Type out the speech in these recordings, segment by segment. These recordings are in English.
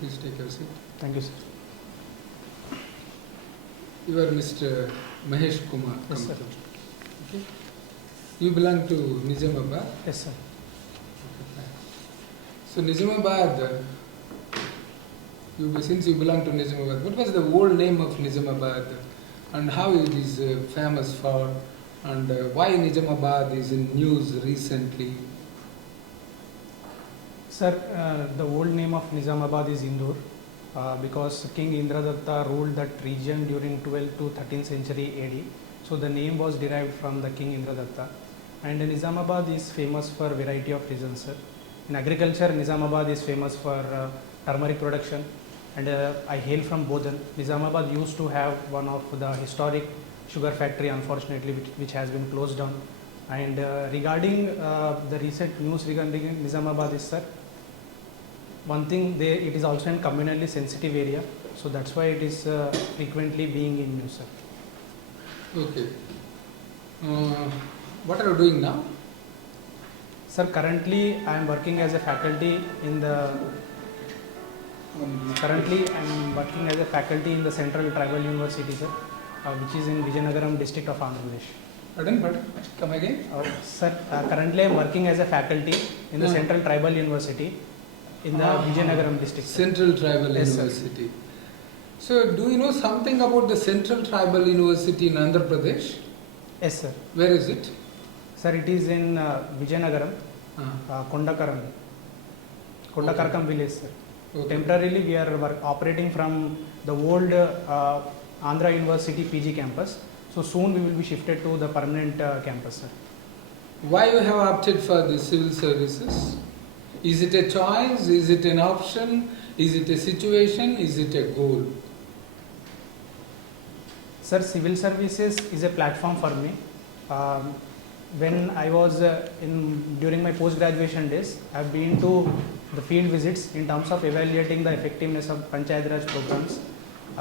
Please take your seat. Thank you, sir. You are Mr. Mahesh Kumar. Yes, sir. Okay. You belong to Nizamabad. Yes, sir. So Nizamabad, since you belong to Nizamabad, what was the old name of Nizamabad and how it is famous for, and why Nizamabad is in news recently? Sir, the old name of Nizamabad is Indur because King Indradatta ruled that region during 12th to 13th century AD. So the name was derived from the King Indradatta. And Nizamabad is famous for variety of reasons, sir. In agriculture, Nizamabad is famous for turmeric production. And I hail from Bodhan. Nizamabad used to have one of the historic sugar factory, unfortunately, which has been closed down. And regarding the recent news regarding Nizamabad is, sir, one thing, it is also in communally sensitive area, so that's why it is frequently being in news, sir. Okay. What are you doing now? Sir, currently I am working as a faculty in the Central Tribal University, sir, which is in Vizianagaram district of Andhra Pradesh. Pardon? Come again? Sir, currently I am working as a faculty in the Central Tribal University in the Vizianagaram district. Central Tribal Yes, University. Sir. So, do you know something about the Central Tribal University in Andhra Pradesh? Yes, sir. Where is it? Sir, it is in Vizianagaram, Kondakaram village, sir. Okay. Temporarily, we are operating from the old Andhra University PG campus. So soon we will be shifted to the permanent campus, sir. Why you have opted for the civil services? Is it a choice? Is it an option? Is it a situation? Is it a goal? Sir, civil services is a platform for me. When I was during my post-graduation days, I have been to the field visits in terms of evaluating the effectiveness of Panchayat Raj programs,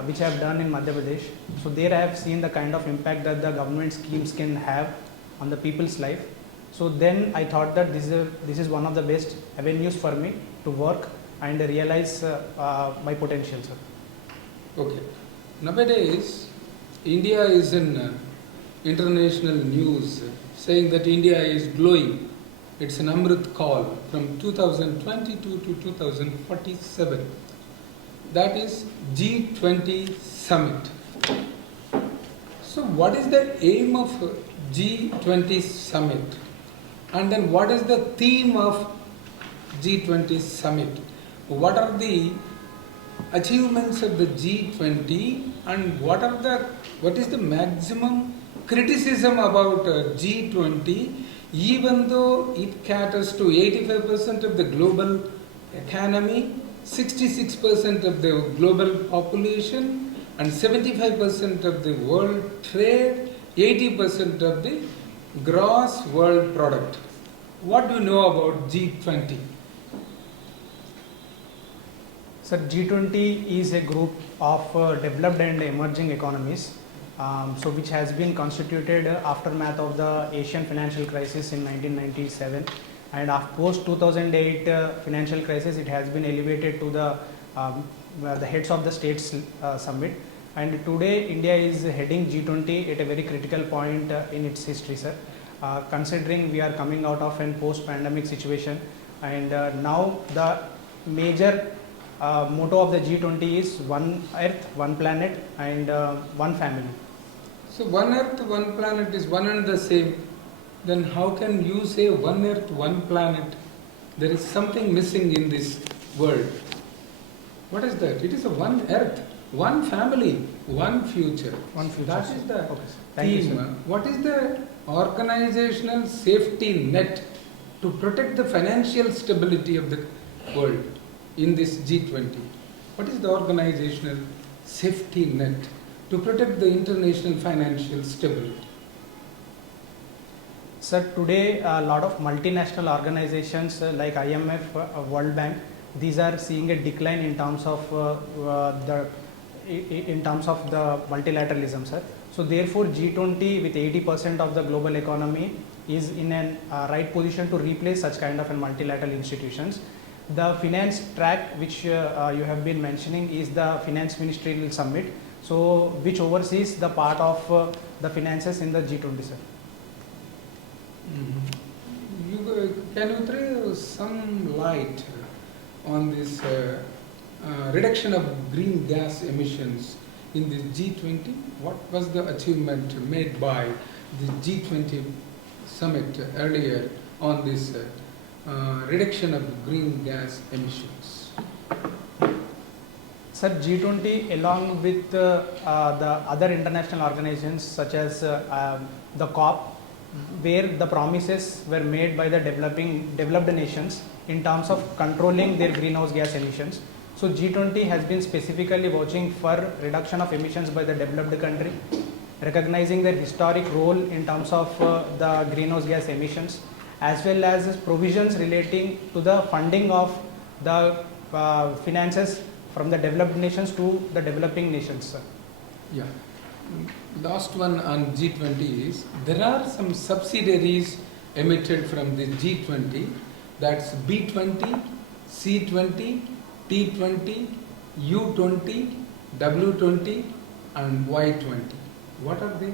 which I have done in Madhya Pradesh. So there I have seen the kind of impact that the government schemes can have on the people's life. So then I thought that this is one of the best avenues for me to work and realize my potential, sir. Okay. Nowadays, India is in international news saying that India is glowing. It's an Amrit call from 2022 to 2047. That is G20 summit. So what is the aim of G20 summit? And then what is the theme of G20 summit? What are the achievements of the G20 and what is the maximum criticism about G20, even though it caters to 85% of the global economy, 66% of the global population and 75% of the world trade, 80% of the gross world product. What do you know about G20? Sir, G20 is a group of developed and emerging economies, which has been constituted aftermath of the Asian financial crisis in 1997, and after post 2008 financial crisis, it has been elevated to the heads of the states summit. And today, India is heading G20 at a very critical point in its history, sir. Considering we are coming out of a post-pandemic situation, and now the major motto of the G20 is one Earth, one planet, and one family. So one Earth, one planet is one and the same. Then how can you say one Earth, one planet? There is something missing in this world. What is that? It is a one Earth, one family, one future. One future. That is the okay, thank you, theme. sir. What is the organizational safety net to protect the financial stability of the world in this G20? What is the organizational safety net to protect the international financial stability? Sir, today a lot of multinational organizations like IMF, World Bank, these are seeing a decline in terms of the multilateralism, sir. So therefore, G20 with 80% of the global economy is in a right position to replace such kind of multilateral institutions. The finance track which you have been mentioning is the Finance Ministerial Summit, so which oversees the part of the finances in the G20, sir. Can you throw some light on this reduction of green gas emissions in the G20? What was the achievement made by the G20 summit earlier on this reduction of green gas emissions? Sir, G20 along with the other international organizations such as the COP, where the promises were made by the developed nations in terms of controlling their greenhouse gas emissions. So G20 has been specifically watching for reduction of emissions by the developed country, recognizing their historic role in terms of the greenhouse gas emissions, as well as provisions relating to the funding of the finances from the developed nations to the developing nations, sir. Yeah. Last one on G20 is, there are some subsidiaries emitted from the G20, that's B20, C20, T20, U20, W20 and Y20. What are they?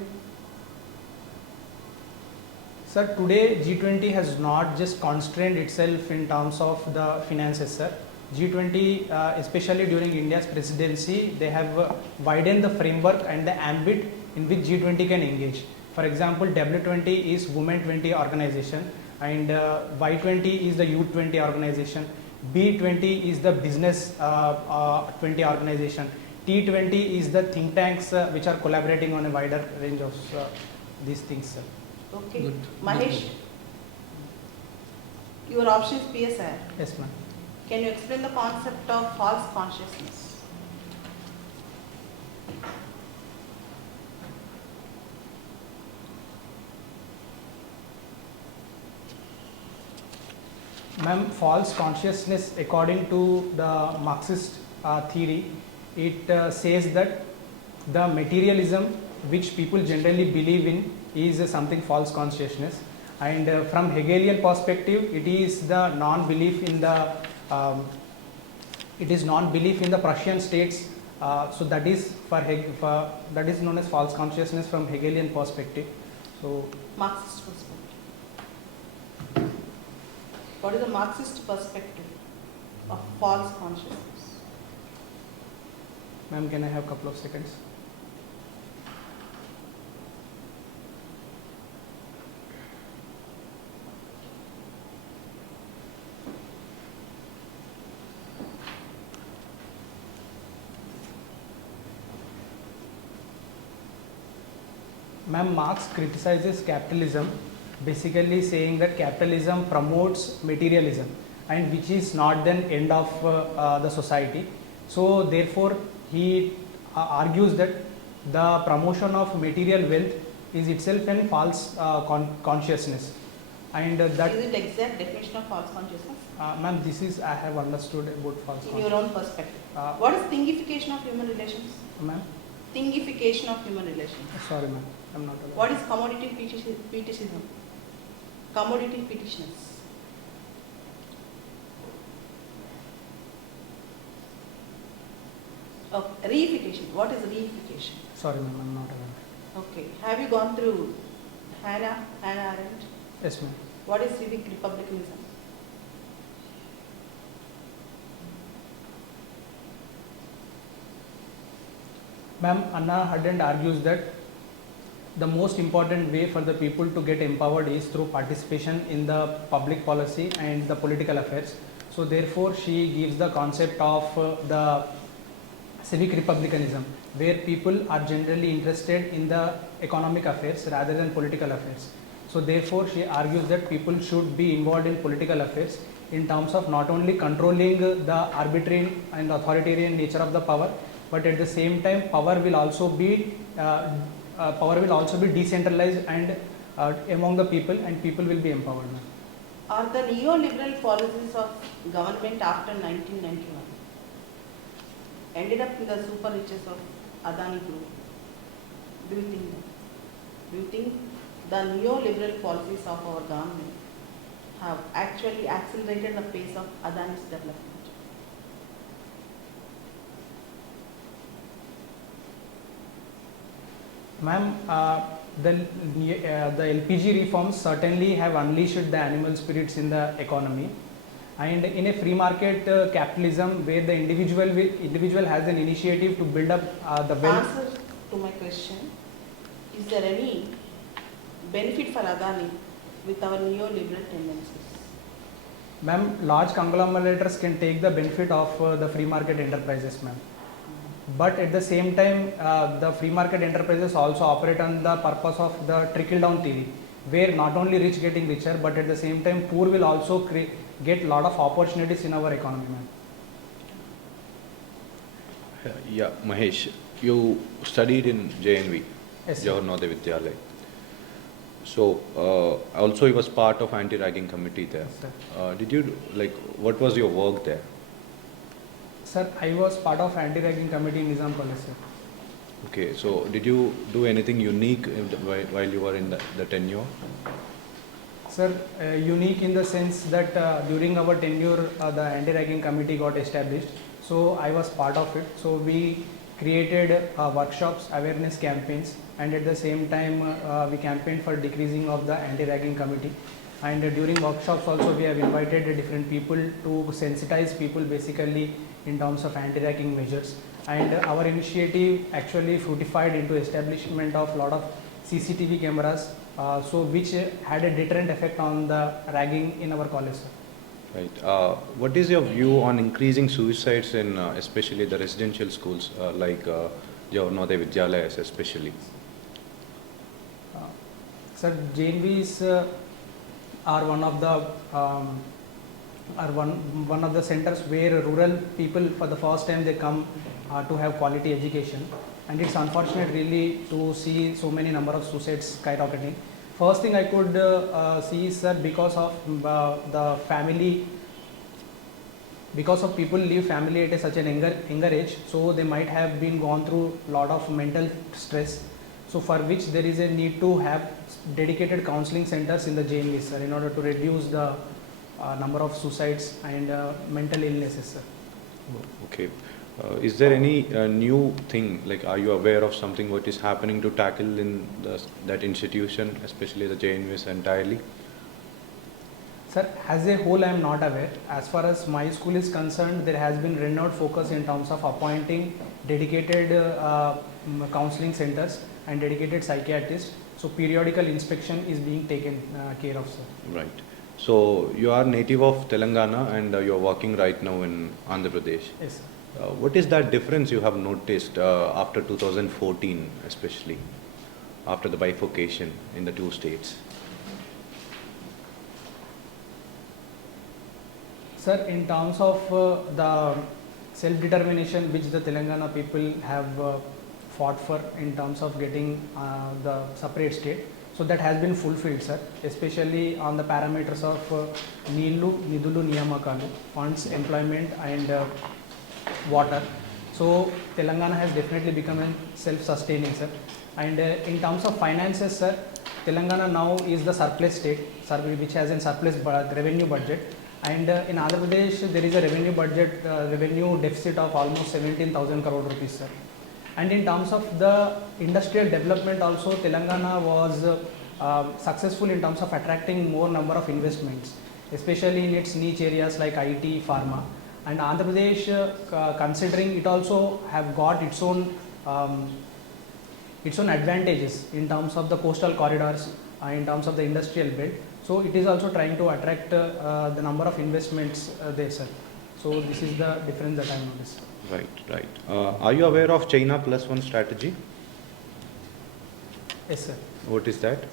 Sir, today G20 has not just constrained itself in terms of the finances, sir. G20, especially during India's presidency, they have widened the framework and the ambit in which G20 can engage. For example, W20 is Women 20 organization, and Y20 is the Youth 20 organization, B20 is the Business 20 organization, T20 is the think tanks which are collaborating on a wider range of these things, sir. Okay. Good. Mahesh, your option is PSR. Yes, ma'am. Can you explain the concept of false consciousness? Ma'am, false consciousness, according to the Marxist theory, it says that the materialism which people generally believe in is something false consciousness, and from Hegelian perspective, it is the non-belief in the non-belief in the Prussian states. So that is that is known as false consciousness from Hegelian perspective. So Marxist perspective. What is the Marxist perspective of false consciousness? ma'am, can I have a couple of seconds? Ma'am, Marx criticizes capitalism, basically saying that capitalism promotes materialism, and which is not the end of the society. So therefore, he argues that the promotion of material wealth is itself a false consciousness, and that. Is it exact definition of false consciousness? Ma'am, this is I have understood about false In consciousness. your own perspective. What is thingification of human relations? Ma'am, Thingification of human relations. sorry ma'am, I'm not aware. What is commodity fetishism? Commodity fetishness. Reification. What is reification? Sorry ma'am, I'm not aware. Okay. Have you gone through Hannah Arendt? Yes ma'am. What is civic republicanism? Ma'am, Anna Arendt argues that the most important way for the people to get empowered is through participation in the public policy and the political affairs. So therefore, she gives the concept of the civic republicanism, where people are generally interested in the economic affairs rather than political affairs. So therefore, she argues that people should be involved in political affairs in terms of not only controlling the arbitrary and authoritarian nature of the power, but at the same time, power will also be decentralized and among the people, and people will be empowered. Are the neoliberal policies of government after 1991 ended up in the super riches of Adani Group? Do you think that? Do you think the neoliberal policies of our government have actually accelerated the pace of Adani's development? Ma'am, the LPG reforms certainly have unleashed the animal spirits in the economy, and in a free market capitalism where the individual has an initiative to build up the wealth. Answer to my question, is there any benefit for Adani with our neoliberal tendencies? Ma'am, large conglomerates can take the benefit of the free market enterprises, ma'am. But at the same time, the free market enterprises also operate on the purpose of the trickle down theory, where not only rich getting richer, but at the same time poor will also get lot of opportunities in our economy, ma'am. Yeah, Mahesh, you studied in JNV, Yes, Jawahar Navodaya Vidyalaya. So also he was part of anti-ragging committee there. Yes, sir. Did you what was your work there? Sir, I was part of anti-ragging committee in Nizam College, sir. Okay, so did you do anything unique while you were in the tenure? Sir, unique in the sense that during our tenure, the anti-ragging committee got established. So I was part of it. So we created workshops, awareness campaigns, and at the same time we campaigned for decreasing of the anti-ragging committee. And during workshops also we have invited different people to sensitize people basically in terms of anti-ragging measures. And our initiative actually fructified into establishment of lot of CCTV cameras, so which had a deterrent effect on the ragging in our college, sir. Right. What is your view on increasing suicides in especially the residential schools like Jawahar Navodaya Vidyalayas especially? Sir, JNVs are one of the one of the centers where rural people for the first time they come to have quality education, and it's unfortunate really to see so many number of suicides skyrocketing. First thing I could see is that because of the family, because of people leave family at such an younger age, so they might have been gone through lot of mental stress. So for which there is a need to have dedicated counseling centers in the JNVs, sir, in order to reduce the number of suicides and mental illnesses, sir. Okay. Is there any new thing, like are you aware of something what is happening to tackle in that institution, especially the JNVs entirely? Sir, as a whole I am not aware. As far as my school is concerned, there has been renewed focus in terms of appointing dedicated counseling centers and dedicated psychiatrists. So periodical inspection is being taken care of, sir. Right. So you are native of Telangana and you are working right now in Andhra Pradesh. Yes, sir. What is that difference you have noticed after 2014, especially after the bifurcation in the two states? Sir, in terms of the self-determination which the Telangana people have fought for in terms of getting the separate state, so that has been fulfilled, sir, especially on the parameters of Neelu, Nidulu, Niyamakalu, funds, employment and water. So Telangana has definitely become a self-sustaining, sir. And in terms of finances, sir, Telangana now is the surplus state, which has a surplus revenue budget. And in Andhra Pradesh, there is a revenue budget, revenue deficit of almost 17,000 crore rupees, sir. And in terms of the industrial development also, Telangana was successful in terms of attracting more number of investments, especially in its niche areas like IT, pharma. And Andhra Pradesh, considering it also have got its own advantages in terms of the coastal corridors, in terms of the industrial belt. So it is also trying to attract the number of investments there, sir. So this is the difference that I noticed. Right, right. Are you aware of China Plus One strategy? Yes, sir. What is that?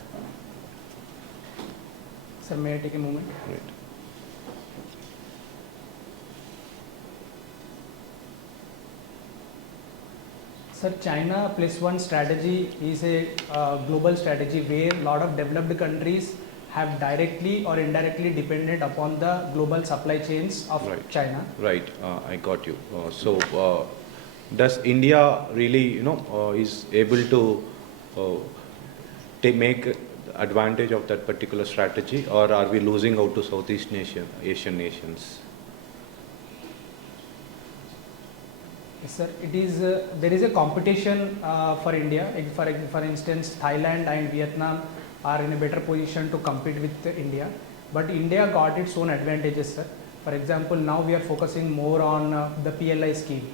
Sir, may I take a moment? Right. Sir, China Plus One strategy is a global strategy where a lot of developed countries have directly or indirectly dependent upon the global supply chains of Right. China. Right, I got you. So, does India really, is able to make advantage of that particular strategy, or are we losing out to Southeast Asian nations? Yes, sir. It is there is a competition for India. For instance, Thailand and Vietnam are in a better position to compete with India, but India got its own advantages, sir. For example, now we are focusing more on the PLI scheme,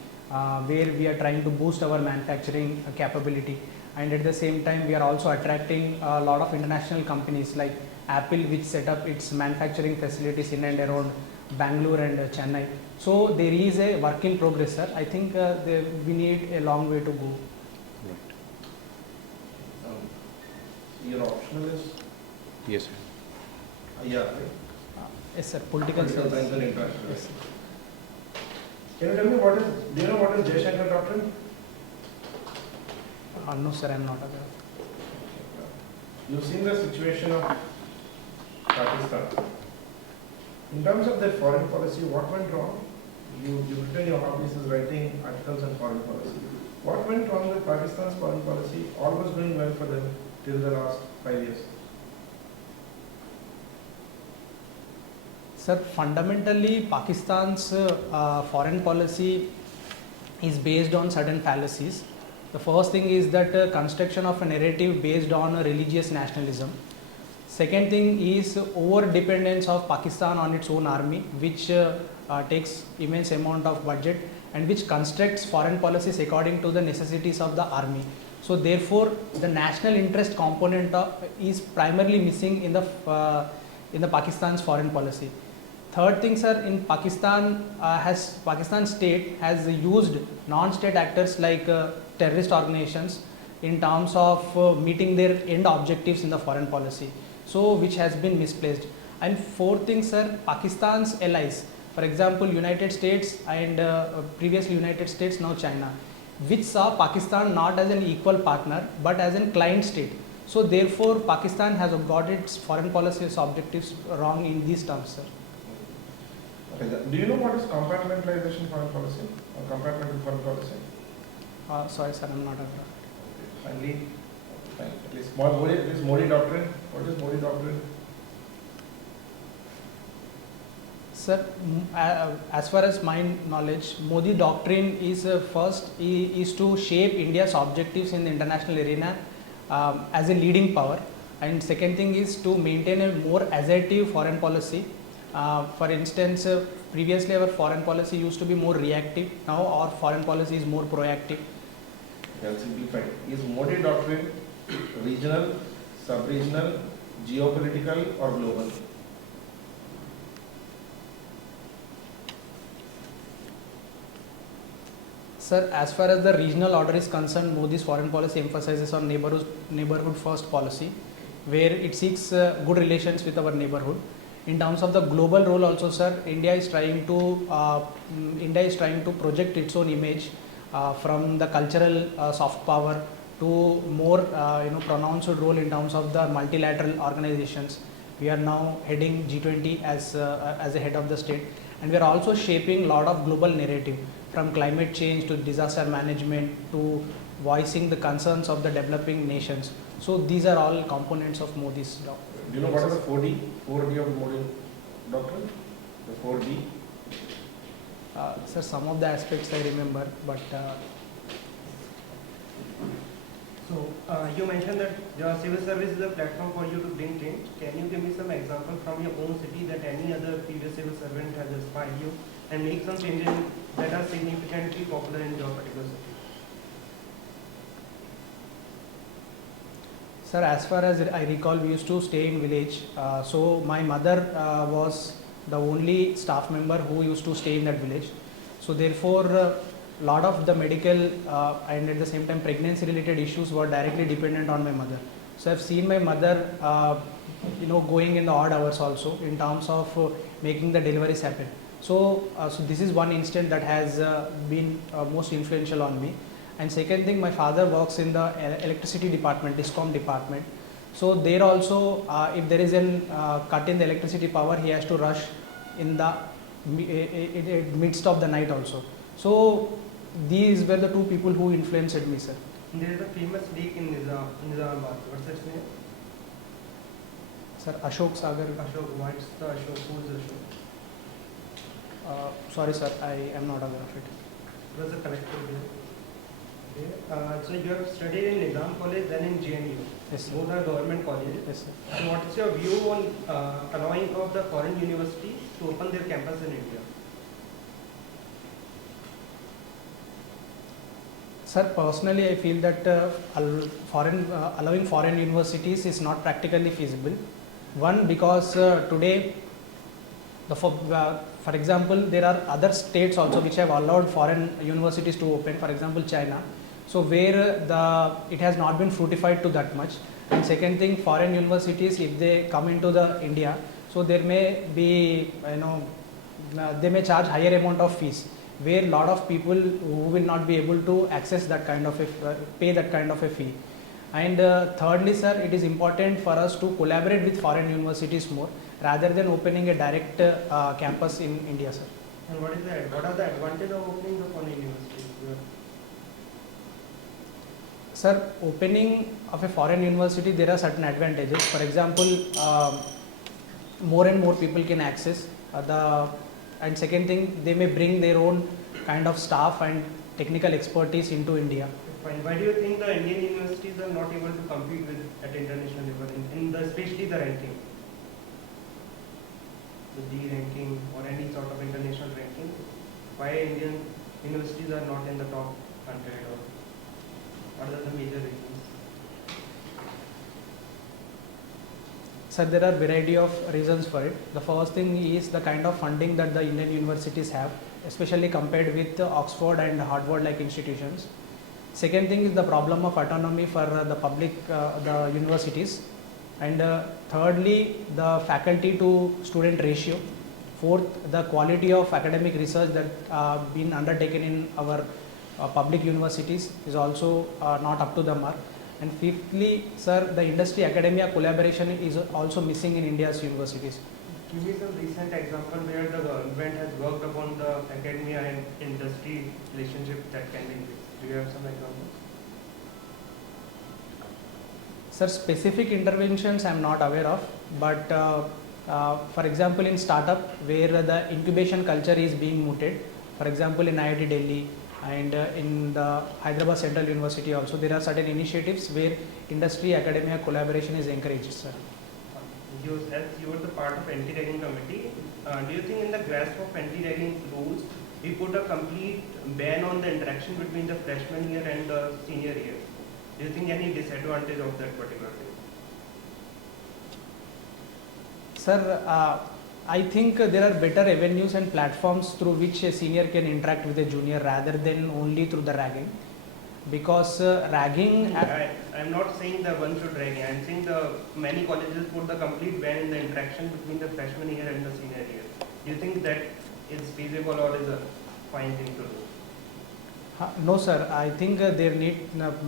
where we are trying to boost our manufacturing capability, and at the same time we are also attracting a lot of international companies like Apple, which set up its manufacturing facilities in and around Bangalore and Chennai. So there is a work in progress, sir. I think we need a long way to go. Right. Your optional is Yes, sir. yeah, right? Yes, sir. Political Political science. science and international. Yes, sir. Can you tell me what is? Do you know what is Jaishankar doctrine? No, sir. I am not aware. You've seen the situation of Pakistan. In terms of their foreign policy, what went wrong? You've written your hobbies is writing articles on foreign policy. What went wrong with Pakistan's foreign policy? All was doing well for them till the last 5 years. Sir, fundamentally, Pakistan's foreign policy is based on certain fallacies. The first thing is that construction of a narrative based on religious nationalism. Second thing is over dependence of Pakistan on its own army, which takes immense amount of budget and which constructs foreign policies according to the necessities of the army. So therefore, the national interest component is primarily missing in the Pakistan's foreign policy. Third thing, sir, in Pakistan, Pakistan state has used non-state actors like terrorist organizations in terms of meeting their end objectives in the foreign policy, so which has been misplaced. And fourth thing, sir, Pakistan's allies, for example, United States and previously United States, now China, which saw Pakistan not as an equal partner but as a client state. So therefore, Pakistan has got its foreign policy objectives wrong in these terms, sir. Okay. Do you know what is compartmentalization foreign policy or compartmental foreign policy? Sorry, sir, I am not aware. Finally, at least Modi doctrine. What is Modi doctrine? Sir, as far as my knowledge, Modi doctrine is first is to shape India's objectives in the international arena as a leading power, and second thing is to maintain a more assertive foreign policy. For instance, previously our foreign policy used to be more reactive. Now our foreign policy is more proactive. That's simplified. Is Modi doctrine regional, sub-regional, geopolitical, or global? Sir, as far as the regional order is concerned, Modi's foreign policy emphasizes on neighborhood first policy, where it seeks good relations with our neighborhood. In terms of the global role also, sir, India is trying to project its own image from the cultural soft power to more pronounced role in terms of the multilateral organizations. We are now heading G20 as a head of the state, and we are also shaping a lot of global narrative, from climate change to disaster management to voicing the concerns of the developing nations. So these are all components of Modi's doctrine. Do you know what are the 4D of the Modi doctrine? The 4D? Sir, some of the aspects I remember, but So, you mentioned that the civil service is a platform for you to bring change. Can you give me some example from your own city that any other previous civil servant has inspired you and make some changes that are significantly popular in your particular city? sir, as far as I recall, we used to stay in village. So my mother was the only staff member who used to stay in that village. So therefore, lot of the medical and at the same time pregnancy related issues were directly dependent on my mother. So I've seen my mother going in the odd hours also in terms of making the deliveries happen. So this is one instant that has been most influential on me. And second thing, my father works in the electricity department, discom department. So there also, if there is a cut in the electricity power, he has to rush in the midst of the night also. So these were the two people who influenced me, sir. There is a famous lake in Nizamabad. What's its name? Sir, Ashok Sagar. Ashok, what's the Ashok? Who's Ashok? Sorry, sir, I am not aware of it. Was a collective there. Okay. So you have studied in Nizam College and in JNU. Yes, sir. Both are government colleges. Yes, sir. So what is your view on allowing of the foreign universities to open their campus in India? Sir, personally, I feel that allowing foreign universities is not practically feasible. One, because today, for example, there are other states also which have allowed foreign universities to open. For example, China. So where it has not been fruitified to that much. And second thing, foreign universities, if they come into the India, so there may be, they may charge higher amount of fees, where a lot of people who will not be able to access that kind of pay that kind of a fee. And thirdly, sir, it is important for us to collaborate with foreign universities more rather than opening a direct campus in India, sir. And what are the advantages of opening the foreign universities? Sir, opening of a foreign university, there are certain advantages. For example, more and more people can access and second thing, they may bring their own kind of staff and technical expertise into India. Fine. Why do you think the Indian universities are not able to compete with at international level, especially the ranking, the D ranking or any sort of international ranking? Why Indian universities are not in the top 100 or what are the major reasons? Sir, there are variety of reasons for it. The first thing is the kind of funding that the Indian universities have, especially compared with Oxford and Harvard like institutions. Second thing is the problem of autonomy for the public, the universities. And thirdly, the faculty to student ratio. Fourth, the quality of academic research that been undertaken in our public universities is also not up to the mark. And fifthly, sir, the industry academia collaboration is also missing in India's universities. Give me some recent example where the government has worked upon the academia and industry relationship that can be increased. Do you have some examples? Sir, specific interventions I am not aware of, but for example, in startup where the incubation culture is being mooted, for example, in IIT Delhi and in the Hyderabad Central University also, there are certain initiatives where industry academia collaboration is encouraged, sir. As you were the part of anti-ragging committee, do you think in the grasp of anti-ragging rules, we put a complete ban on the interaction between the freshman year and the senior year? Do you think any disadvantage of that particular thing? Sir, I think there are better avenues and platforms through which a senior can interact with a junior rather than only through the ragging. Because ragging... I'm not saying that one should ragging. I'm saying the many colleges put the complete ban in the interaction between the freshman year and the senior year. Do you think that is feasible or is a fine thing to do? No, sir. I think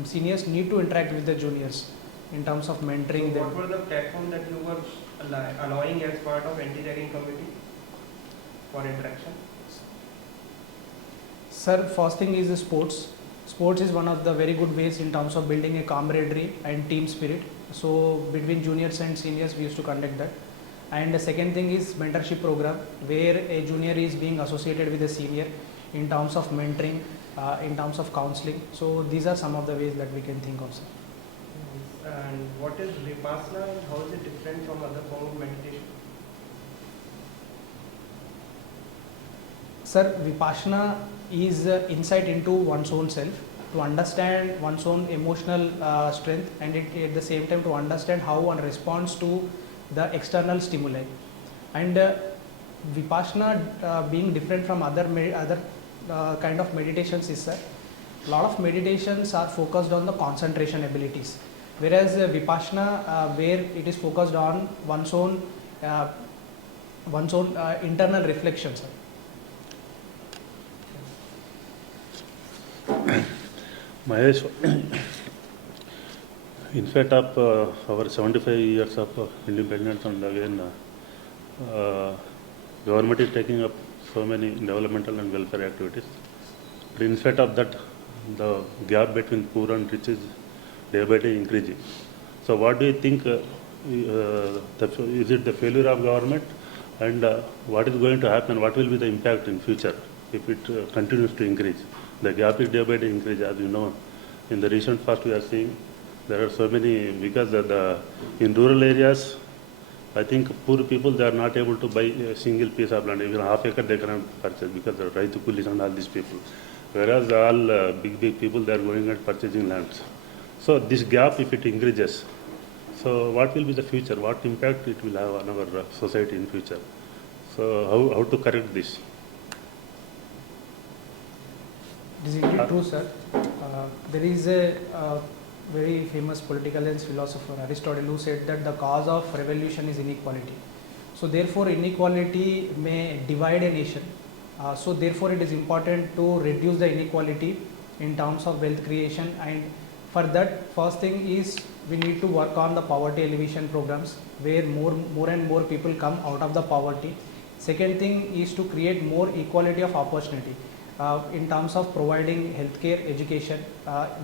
seniors need to interact with the juniors in terms of mentoring So them. what were the platforms that you were allowing as part of anti-ragging committee for interaction? Sir, first thing is the sports. Sports is one of the very good ways in terms of building a camaraderie and team spirit. So between juniors and seniors, we used to conduct that. And the second thing is mentorship program, where a junior is being associated with a senior in terms of mentoring, in terms of counseling. So these are some of the ways that we can think of, sir. And what is Vipassana and how is it different from other forms of meditation? Sir, Vipassana is insight into one's own self, to understand one's own emotional strength, and at the same time to understand how one responds to the external stimuli. And Vipassana being different from other kind of meditations is that a lot of meditations are focused on the concentration abilities, whereas Vipassana where it is focused on one's own internal reflections. Mahesh, in fact of our 75 years of independence, and again government is taking up so many developmental and welfare activities. But in spite of that, the gap between poor and rich is day by day increasing. So what do you think is it the failure of government, and what is going to happen, what will be the impact in future if it continues to increase? The gap is day by day increase, as you know. In the recent past we are seeing there are so many, because in rural areas, I think poor people, they are not able to buy a single piece of land, even half acre they cannot purchase because of Raitu Kulis and all these people. Whereas all big people, they are going and purchasing lands. So this gap, if it increases, so what will be the future? What impact it will have on our society in future? So how to correct this? It is indeed true, sir. There is a very famous political and philosopher, Aristotle, who said that the cause of revolution is inequality. So therefore inequality may divide a nation. So therefore it is important to reduce the inequality in terms of wealth creation, and for that, first thing is we need to work on the poverty alleviation programs where more and more people come out of the poverty. Second thing is to create more equality of opportunity. In terms of providing healthcare, education,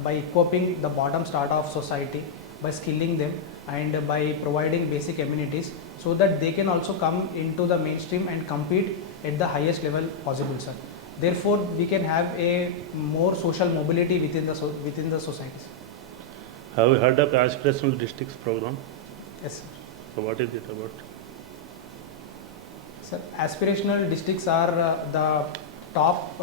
by equipping the bottom strata of society, by skilling them, and by providing basic amenities, so that they can also come into the mainstream and compete at the highest level possible, sir. Therefore, we can have a more social mobility within the societies. Have you heard of aspirational districts program? Yes, sir. So what is it about? Sir, aspirational districts are the top,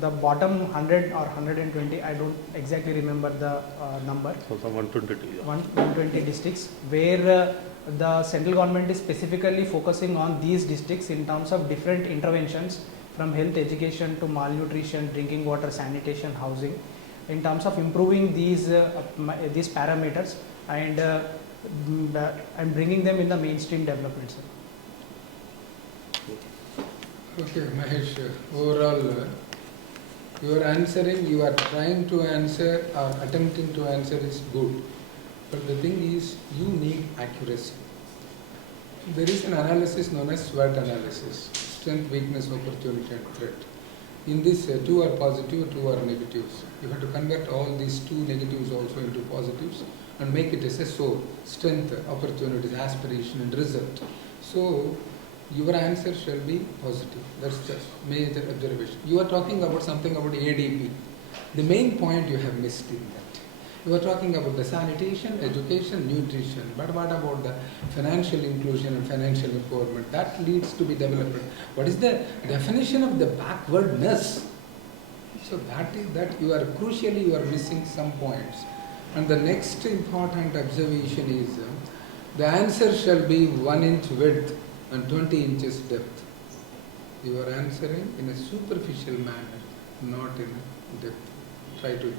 the bottom 100 or 120, I don't exactly remember the number. So some 122. Yeah. 120 districts where the central government is specifically focusing on these districts in terms of different interventions from health, education to malnutrition, drinking water, sanitation, housing, in terms of improving these parameters and bringing them in the mainstream development, sir. Okay, Mahesh, overall, you are trying to answer or attempting to answer is good. But the thing is, you need accuracy. There is an analysis known as SWOT analysis, strength, weakness, opportunity and threat. In this, 2 are positive, 2 are negatives. You have to convert all these 2 negatives also into positives and make it as a SOAR, strength, opportunities, aspiration and result. So, your answer shall be positive. That's the major observation. You are talking about something about ADP. The main point you have missed in that. You are talking about the sanitation, education, nutrition. But what about the financial inclusion and financial empowerment? That needs to be developed. What is the definition of the backwardness? So that is that you are crucially you are missing some points. And the next important observation is the answer shall be 1 inch width and 20 inches depth. You are answering in a superficial manner, not in depth. Try to improve it.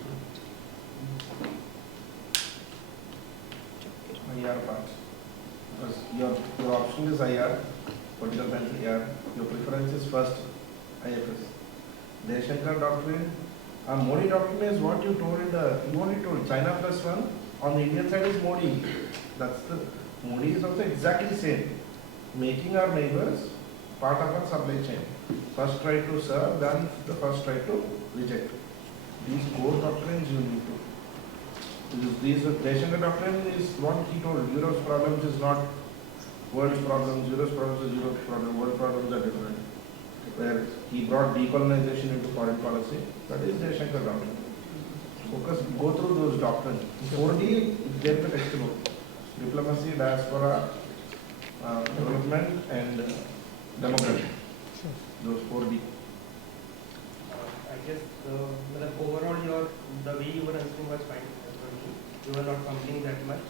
IR part. Because your option is IR, political science IR. Your preference is first IFS. Deshankar doctrine, Modi doctrine is what you told you only told China +1. On the Indian side is Modi. Modi is also exactly same. Making our neighbors part of our supply chain. First try to serve, then the first try to reject. These core doctrines you need to. These Deshankar doctrine is what he told. Europe's problems is not world's problems. Europe's problems is Europe's problem. World problems are different. Where he brought decolonization into foreign policy. That is Deshankar doctrine. Focus, go through those doctrines. 4D, get the textbook. Diplomacy, diaspora, development and democracy. Those 4D. I guess overall the way you were answering was fine. You were not complaining that much.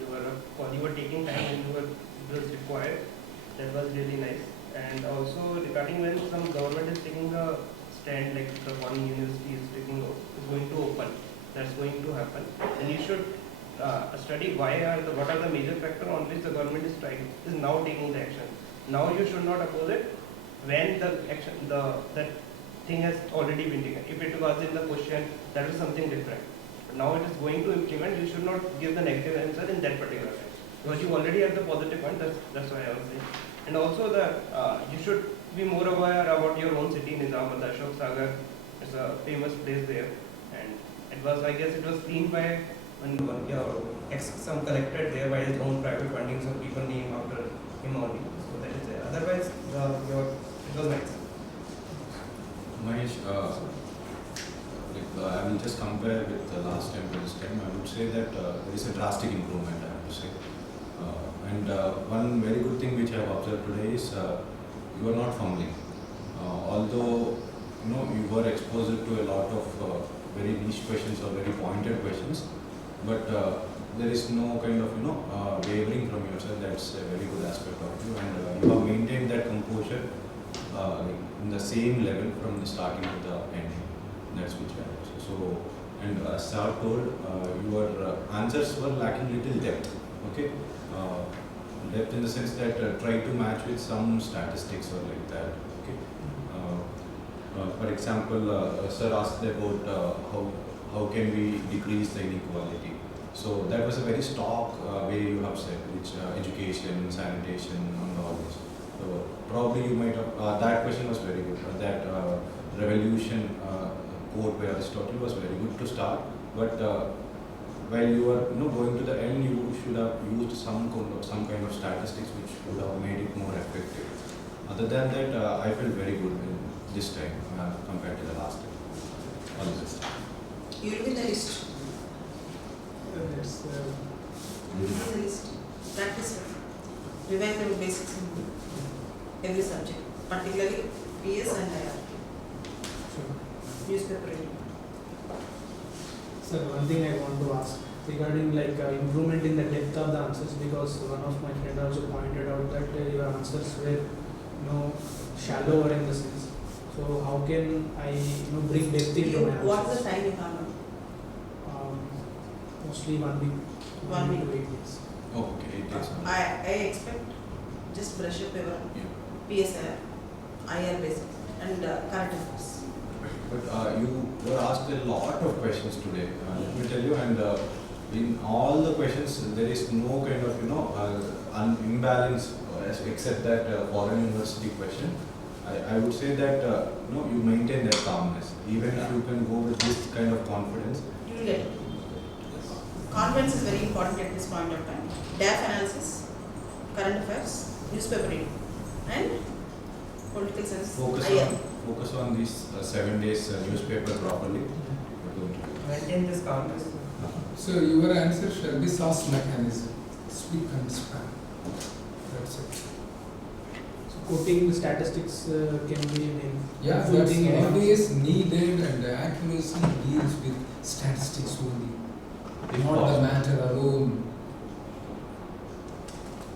You were taking time and you were just required. That was really nice. And also regarding when some government is taking a stand, like the one university is going to open, that's going to happen. And you should study what are the major factors on which the government is now taking the action. Now you should not oppose it when the action that thing has already been taken. If it was in the question, that is something different. But now it is going to implement. You should not give the negative answer in that particular time, because you already have the positive one. That's why I was saying. And also you should be more aware about your own city, Nizamabad, Ashok Sagar. It's a famous place there, and it was, I guess, it was cleaned by some collected there by his own private funding. is a drastic improvement, I have to say. And one very good thing which I have observed today is you are not fumbling. Although you were exposed to a lot of very niche questions or very pointed questions, but there is no kind of wavering from yourself. That's a very good aspect of you, and you have maintained that composure in the same level from the starting to the end. That's which I have to say. So, and as Sir told, your answers were lacking little depth. Okay, depth in the sense that try to match with some statistics or like that. Okay. For example, Sir asked about how can we decrease the inequality. So that was a very stock way you have said, which education, sanitation, and all this. So probably you might have that question was very good. That revolution quote by Aristotle was very good to start, but while you are going to the end, you should have used some kind of statistics which would have made it more effective. Other than that, I felt very good this time compared to the last time. All the best. You will be the list. Yes, You will be the list. Practice it. Revise the basics in every subject, particularly PS and IR. Newspaper reading. Sir, one thing I want to ask regarding improvement in the depth of the answers, because one of my friends also pointed out that your answers were shallower in the sense. So how can I bring depth into my answers? What's the time you have now? Mostly 1 week. 1 week. to 8 days. Oh, okay, it takes I expect just brush up your PSR, IR basics and current affairs. But you were asked a lot of questions today. Let me tell you, and in all the questions, there is no kind of imbalance except that foreign university question. I would say that you maintain that calmness. Even if you can go with this kind of confidence, You will get it. Confidence is very important at this point of time. DAF analysis, current affairs, newspaper reading, and political science. focus on these 7 days newspaper properly. Maintain this calmness. So your answer shall be sauce mechanism. Speak and span. That's it. So quoting the statistics can be Yeah, helpful that's thing. always needed, and the accuracy deals with statistics only, not the matter alone.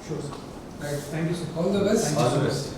Sure, sir. Right. Thank you, sir. All the best. All the best.